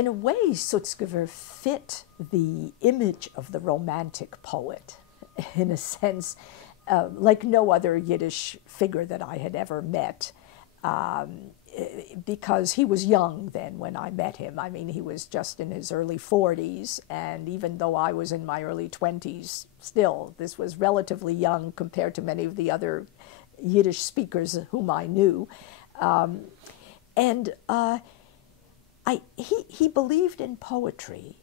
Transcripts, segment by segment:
in a way, Sutzkever fit the image of the romantic poet, in a sense, like no other Yiddish figure that I had ever met, because he was young then when I met him. I mean, he was just in his early 40s, and even though I was in my early 20s, still, this was relatively young compared to many of the other Yiddish speakers whom I knew. He believed in poetry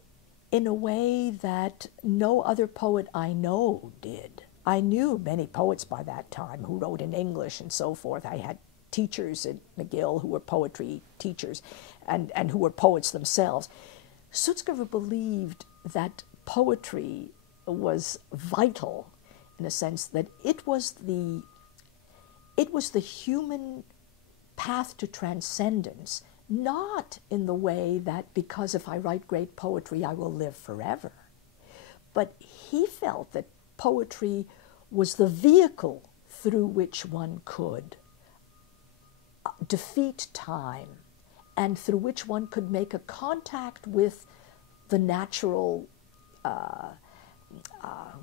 in a way that no other poet I know did. I knew many poets by that time who wrote in English and so forth. I had teachers at McGill who were poetry teachers and who were poets themselves. Sutzkever believed that poetry was vital in a sense that it was the human path to transcendence, not in the way that because if I write great poetry I will live forever. But he felt that poetry was the vehicle through which one could defeat time and through which one could make a contact with the natural,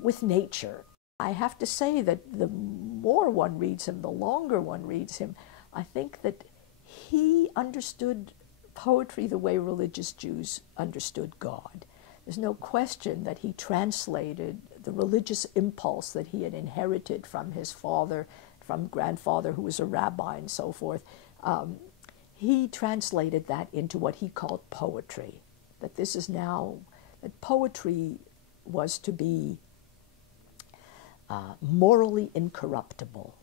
with nature. I have to say that the more one reads him, the longer one reads him, I think that he understood poetry the way religious Jews understood God. There's no question that he translated the religious impulse that he had inherited from his father, from grandfather who was a rabbi and so forth. He translated that into what he called poetry, that this is now, that poetry was to be morally incorruptible.